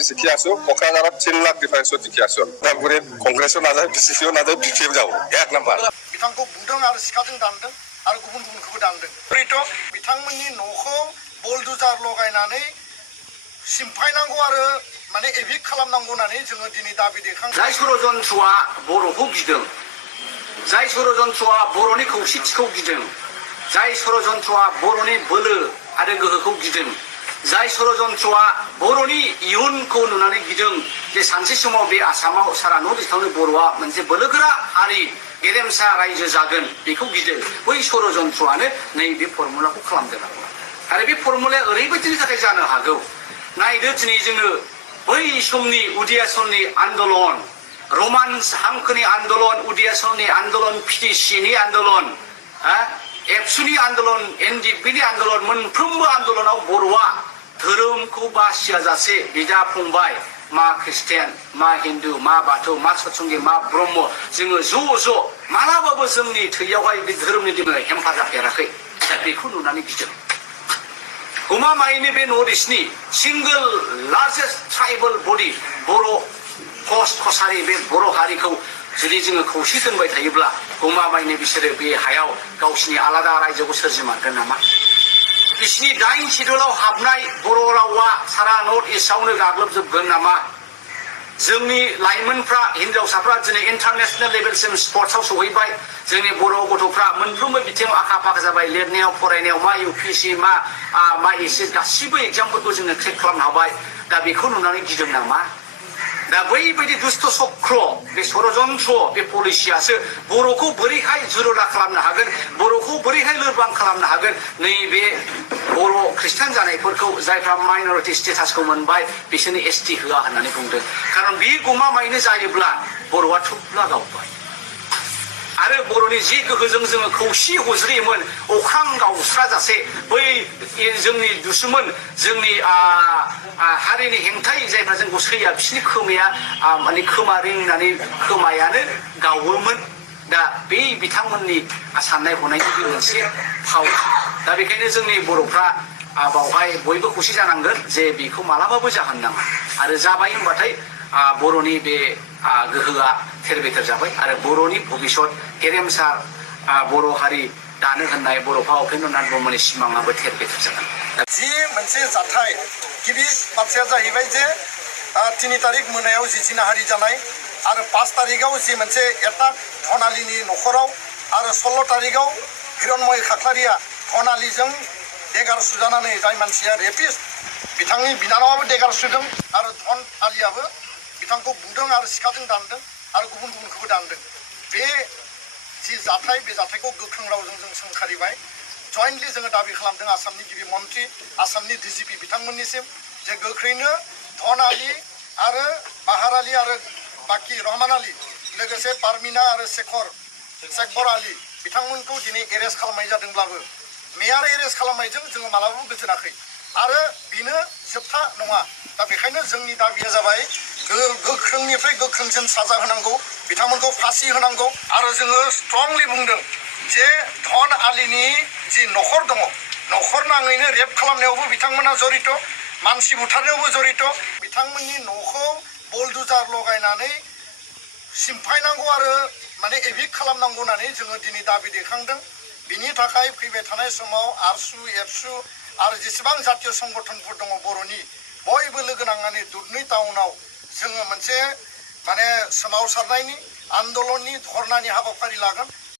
जिखियासो क'क्राझाराव 3 लाख डिफारेन्सआव जिखियासो दा गुरे कंग्रेसआव नाजाय बिसिसिआव नाजाय बिटिएम जाव एक नाम्बार बिथांखौ बुदों आरो सिखाजों दानदों आरो गुबुन गुबुनखौबो दानदों ओरैथ' बिथांमोननि न'खौ बुलडुजार लगायनानै सिमफायनांगौ आरो माने एभिक्ट खालामनांगौ होननानै जोङो दिनै दाबि दैखां जाय षড়यन्त्रआ बर'खौ गिदों जाय षড়यन्त्रआ बर'नि खौसेथिखौ गिदों जाय षড়यन्त्रआ बर'नि बोलो आरो गोहोखौ गिदों जाय षড়यन्त्रआ बर'नि इयुनखौ नुनानै गिदों जे सानसे समाव बे आसामाव सारा नर्थ इस्टआवनो बर'आ मोनसे बोलोगोरा हारि गेरेमसा रायजो जागोन बेखौ गिदों बै षড়यन्त्रआनो नैबे फर्मुलाखौ खालामदों आरो बे फर्मुलाया ओरैबायदिनि थाखाय जानो हागौ नायदो दिनै जोङो बै समनि उदियासननि आन्दलन रमान्स हांखोनि आन्दलन उदियासननि आन्दलन पिटिसिनि आन्दलन एबसुनि आन्दलन एनडिपिनि आन्दलन मोनफ्रोमबो आन्दलनाव बर'आ धोरोमखौ बासिया जासे बिदा फंबाय मा ख्रिस्टियान मा हिन्दु मा बाथौ मा सतसंगी मा ब्रह्म जोङो ज' मालाबाबो जोंनि थैयावहाय बे धोरोमनि दिनै हेंथा जाफेराखै दा बेखौ नुनानै गिदों गमामायैनो बे नर्थ इस्टनि सिंगल लार्जेस्ट ट्राइबल बडि बर' कसारि बे बर' हारिखौ जुदि जोङो खौसे दोनबाय थायोब्ला गमामायैनो बिसोरो बे हायाव गावसिनि आलादा रायजोखौ सोरजिमारगोन नामा बिसिनि 9 सिडुलाव हाबनाय बर' रावा सारा नर्थ इस्टआवनो गाग्लोबजोबगोन नामा जोंनि लाइमोनफ्रा हिनजावसाफ्रा दिनै इन्टारनेशनेल लेभेलसिम स्पर्ट्सआव सहैबाय जोंनि बर' गथ'फ्रा मोनफ्रोमबो बिथिङाव आखा फाखा जाबाय लिरनायाव फरायनायाव मा इउपिएससि मा एसएस गासिबो एग्जामफोरखौ जोङो क्रेक खालामनो हाबाय दा बेखौ नुनानै गिदों नामा दा बैबायदि दुष्ट चक्र बे षড়यन्त्र बे पलिसियासो बर'खौ बोरैहाय जुरुला खालामनो हागोन बर'खौ बोरैहाय लोरबां खालामनो हागोन नैबे बर' ख्रिस्टान जानायफोरखौ जायफ्रा माइनरिटि स्टेटासखौ मोनबाय बिसोरनो एसटि होआ होननानै बुंदों खारन बे गमामायैनो जायोब्ला बर'आ थुब्ला गावबाय आरो बर'नि जि गोहोजों जोङो खौसे हज्रियोमोन अख्रां गावस्राजासे बै जोंनि दुसुमोन जोंनि हारिनि हेंथायै जायफ्रा जोंखौ सैया बिसोरनि खोमाया माने खोमा रिंनानै खोमायानो गावोमोन दा बे बिथांमोननि साननाय हनायनि बे मोनसे फाव दा बेखायनो जोंनि बर'फ्रा बावहाय बयबो खौसे जानांगोन जे बेखौ मालाबाबो जाहोन नाङा आरो जाबाय होनबाथाय बर'नि बे गोहोआ थेर बेथेर जाबाय आरो बर'नि भबिष्यत गेरेमसा बर' हारि दानो होननाय बर'फा उपेन्द्रनाथ ब्रह्मनि सिमाङाबो थेर बेथेर जागोन जि मोनसे जाथाय गिबि बाथ्राया जाहैबाय जे 3 तारिख मोनायाव जि जिनाहारि जानाय आरो 5 तारिखआव जि मोनसे एटाक धनालिनि न'खराव आरो 16 तारिखआव हिरण्मय खाख्लारिया धनालिजों देगार सुजानानै जाय मानसिया रेपिस्ट बिथांनि बिनानावाबो देगार सुदों आरो धनालियाबो बिथांखौ बुदों आरो सिखाजों दानदों आरो गुबुन गुबुनखौबो दानदों बे जि जाथाय बे जाथायखौ गोख्रों रावजों जों सोंखारिबाय जयेन्टलि जोङो दाबि खालामदों आसामनि गिबि मन्त्रि आसामनि डिजिपि बिथांमोननिसिम जे गोख्रैनो धनालि आरो बाहार आली आरो बाकी रहमान आली लोगोसे पारमिना आरो शेखर आली बिथांमोनखौ दिनै एरेस्ट खालामनाय जादोंब्लाबो मेयार एरेस्ट खालामनायजों जोङो मालाबाबो गोजोनाखै आरो बेनो जोबथा नङा दा बेखायनो जोंनि दाबिया जाबाय गोख्रोंनिफ्राय गोख्रोंसिन साजा होनांगौ बिथांमोनखौ फासि होनांगौ आरो जोङो स्ट्रंलि बुंदों जे धन आलीनि जि न'खर दङ न'खर नाङैनो रेप खालामनायावबो बिथांमोना जरित मानसि बुथारनायावबो जरित बिथांमोननि न'खौ बुलडुजार लगायनानै सिमफायनांगौ आरो माने एभिक्ट खालामनांगौ होननानै जोङो दिनै दाबि दैखांदों बिनि थाखाय फैबाय थानाय समाव आरसु एबसु आरो जेसेबां जातीय संगठनफोर दङ बर'नि बयबो लोगो नांनानै दुधनै टाउनाव जोङो मोनसे माने सोमावसारनायनि आन्दलननि धर्नानि हाबाफारि लागोन